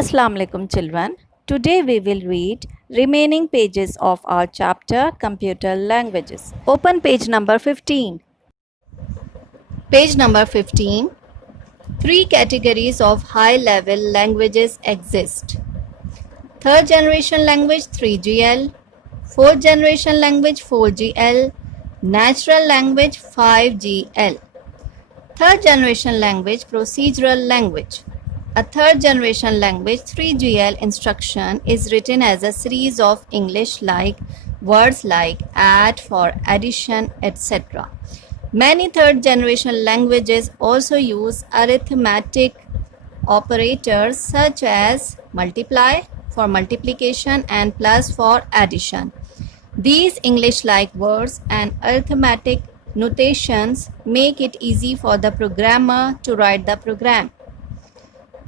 Assalamu alaikum children. Today we will read remaining pages of our chapter Computer Languages. Open page number 15. Page number 15. Three categories of high-level languages exist. Third generation language 3GL, fourth generation language 4GL, natural language 5GL. Third generation language procedural language. A third generation language 3GL instruction is written as a series of English-like words like add for addition, etc. Many third generation languages also use arithmetic operators such as multiply for multiplication and plus for addition. These English-like words and arithmetic notations make it easy for the programmer to write the program.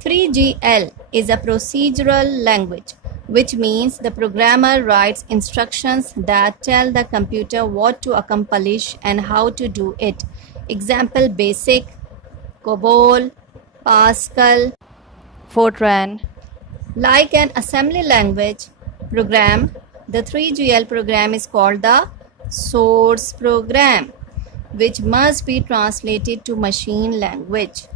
3GL is a procedural language, which means the programmer writes instructions that tell the computer what to accomplish and how to do it. Example BASIC, COBOL, Pascal, Fortran. Like an assembly language program, the 3GL program is called the source program, which must be translated to machine language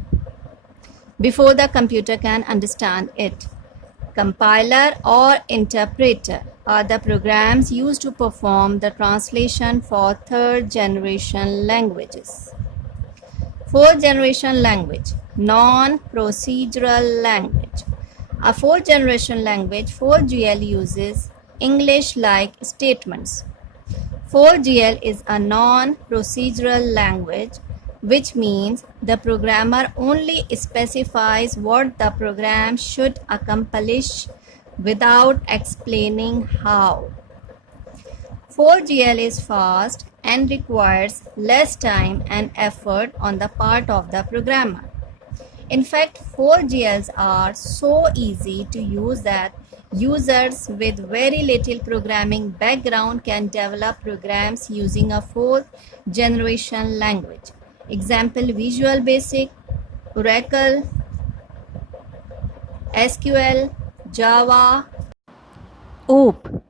before the computer can understand it. Compiler or interpreter are the programs used to perform the translation for third generation languages. Fourth generation language, non-procedural language. A fourth generation language 4GL uses English-like statements. 4GL is a non-procedural language, which means the programmer only specifies what the program should accomplish without explaining how. 4GL is fast and requires less time and effort on the part of the programmer. In fact, 4GLs are so easy to use that users with very little programming background can develop programs using a fourth generation language. Example Visual Basic, Oracle, SQL, Java, OOP.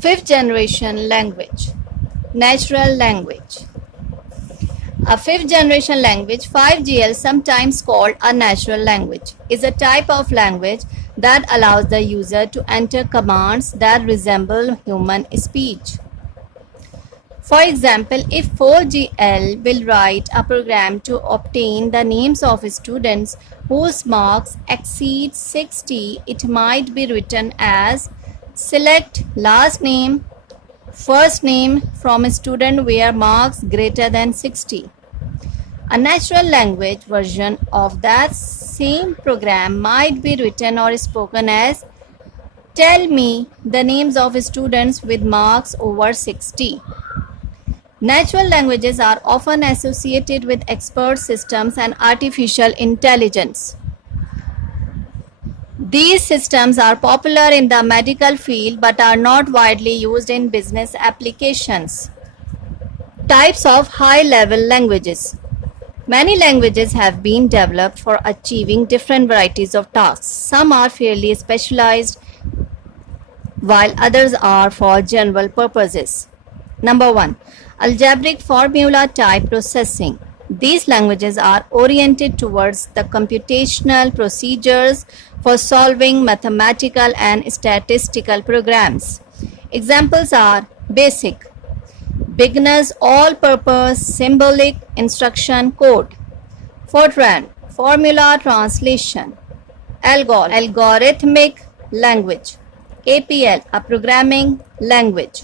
Fifth generation language, natural language. A fifth generation language 5GL, sometimes called a natural language, is a type of language that allows the user to enter commands that resemble human speech. For example, if 4GL will write a program to obtain the names of students whose marks exceed 60, it might be written as select last name, first name from a student where marks greater than 60. A natural language version of that same program might be written or spoken as tell me the names of students with marks over 60. Natural languages are often associated with expert systems and artificial intelligence. These systems are popular in the medical field but are not widely used in business applications. Types of high-level languages. Many languages have been developed for achieving different varieties of tasks. Some are fairly specialized, while others are for general purposes. Number 1. Algebraic formula type processing. These languages are oriented towards the computational procedures for solving mathematical and statistical programs. Examples are BASIC, beginner's all-purpose symbolic instruction code. Fortran, formula translation. Algorithmic language. APL, a programming language.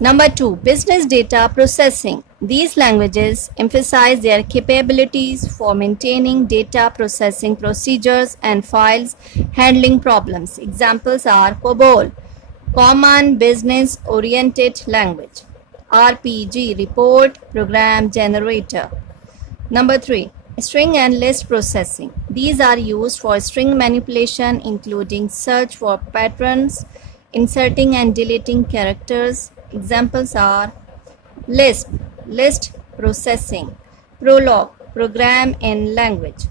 Number 2. Business data processing. These languages emphasize their capabilities for maintaining data processing procedures and files handling problems. Examples are COBOL, Common Business Oriented Language. RPG, Report Program Generator. Number 3. String and list processing. These are used for string manipulation, including search for patterns, inserting and deleting characters. Examples are Lisp, list processing. Prolog, program in language.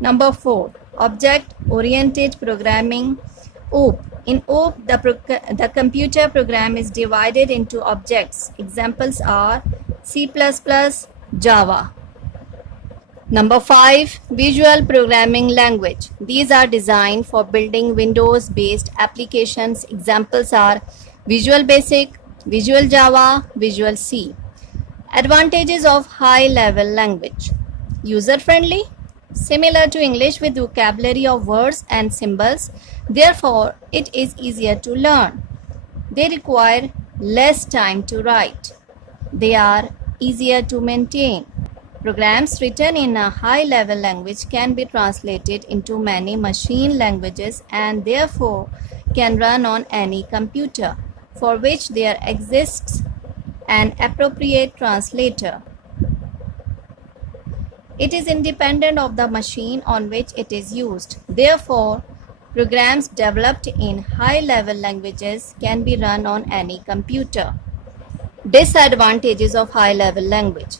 Number 4. Object-oriented programming. OOP. In OOP, the computer program is divided into objects. Examples are C++, Java. Number 5. Visual Programming Language. These are designed for building Windows-based applications. Examples are Visual Basic, Visual Java, Visual C. Advantages of high-level language. User-friendly, similar to English with vocabulary of words and symbols. Therefore, it is easier to learn. They require less time to write. They are easier to maintain. Programs written in a high-level language can be translated into many machine languages and therefore can run on any computer, for which there exists an appropriate translator. It is independent of the machine on which it is used. Therefore, programs developed in high-level languages can be run on any computer. Disadvantages of high-level language.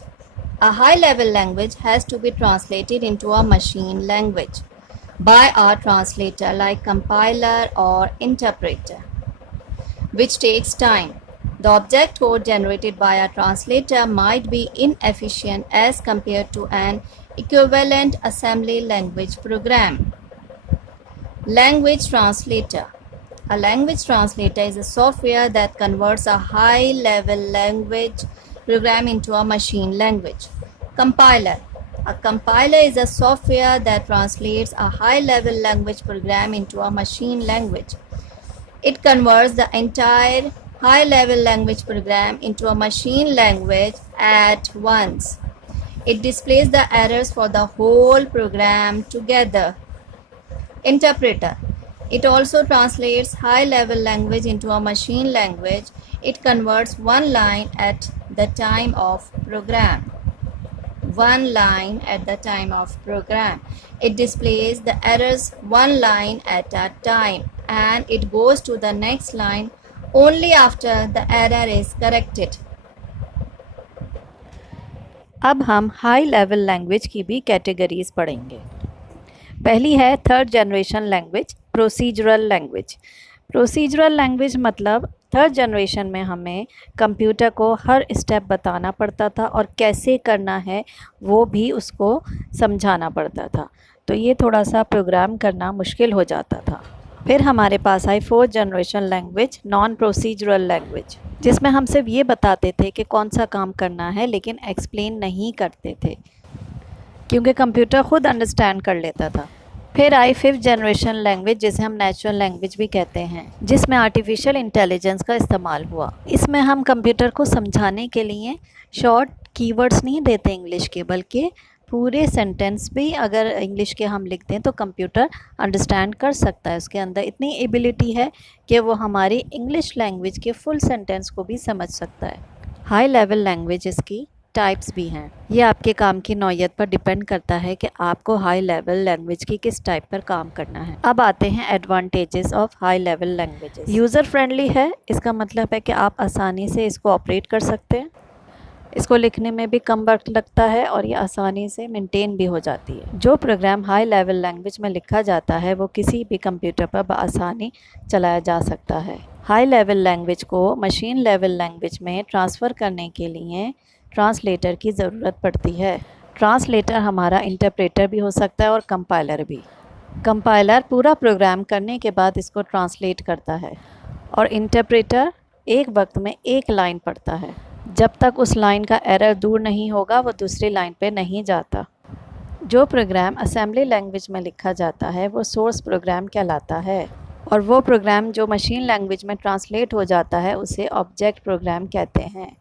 A high-level language has to be translated into a machine language by a translator like compiler or interpreter, which takes time. The object code generated by a translator might be inefficient as compared to an equivalent assembly language program. Language translator. A language translator is a software that converts a high-level language program into a machine language. Compiler. A compiler is a software that translates a high-level language program into a machine language. It converts the entire high-level language program into a machine language at once. It displays the errors for the whole program together. Interpreter. It also translates high-level language into a machine language. It converts one line at the time of program. One line at the time of program. It displays the errors one line at a time and it goes to the next line only after the error is corrected. अब हम high level language की भी categories पढ़ेंगे। पहली है third generation language, procedural language. Procedural language मतलब third generation में हमें कंप्यूटर को हर स्टेप बताना पड़ता था और कैसे करना है वो भी उसको समझाना पड़ता था, तो ये थोड़ा सा प्रोग्राम करना मुश्किल हो जाता था। फिर हमारे पास आई fourth generation language, non procedural language, जिसमें हम सिर्फ ये बताते थे कि कौन सा काम करना है लेकिन एक्सप्लेन नहीं करते थे क्योंकि कंप्यूटर ख़ुद अंडरस्टैंड कर लेता था। फिर आई फिफ्थ जनरेशन लैंग्वेज, जिसे हम नेचुरल लैंग्वेज भी कहते हैं, जिसमें आर्टिफिशियल इंटेलिजेंस का इस्तेमाल हुआ। इसमें हम कंप्यूटर को समझाने के लिए शॉर्ट कीवर्ड्स नहीं देते इंग्लिश के, बल्कि पूरे सेंटेंस भी अगर इंग्लिश के हम लिख दें तो कंप्यूटर अंडरस्टैंड कर सकता है। उसके अंदर इतनी एबिलिटी है कि वो हमारी इंग्लिश लैंग्वेज के फुल सेंटेंस को भी समझ सकता है। हाई लेवल लैंग्वेजेस की टाइप्स भी हैं। ये आपके काम की नौयत पर डिपेंड करता है कि आपको हाई लेवल लैंग्वेज की किस टाइप पर काम करना है। अब आते हैं advantages of high level languages. User friendly है, इसका मतलब है कि आप आसानी से इसको ऑपरेट कर सकते हैं, इसको लिखने में भी कम वक्त लगता है और ये आसानी से मेंटेन भी हो जाती है। जो प्रोग्राम हाई लेवल लैंग्वेज में लिखा जाता है वो किसी भी कंप्यूटर पर बआसानी चलाया जा सकता है। हाई लेवल लैंग्वेज को मशीन लेवल लैंग्वेज में ट्रांसफ़र करने के लिए ट्रांसलेटर की ज़रूरत पड़ती है। ट्रांसलेटर हमारा इंटरप्रेटर भी हो सकता है और कंपाइलर भी। कंपाइलर पूरा प्रोग्राम करने के बाद इसको ट्रांसलेट करता है और इंटरप्रेटर एक वक्त में एक लाइन पढ़ता है। जब तक उस लाइन का एरर दूर नहीं होगा वो दूसरी लाइन पे नहीं जाता। जो प्रोग्राम असेंबली लैंग्वेज में लिखा जाता है वो सोर्स प्रोग्राम कहलाता है और वो प्रोग्राम जो मशीन लैंग्वेज में ट्रांसलेट हो जाता है उसे ऑब्जेक्ट प्रोग्राम कहते हैं।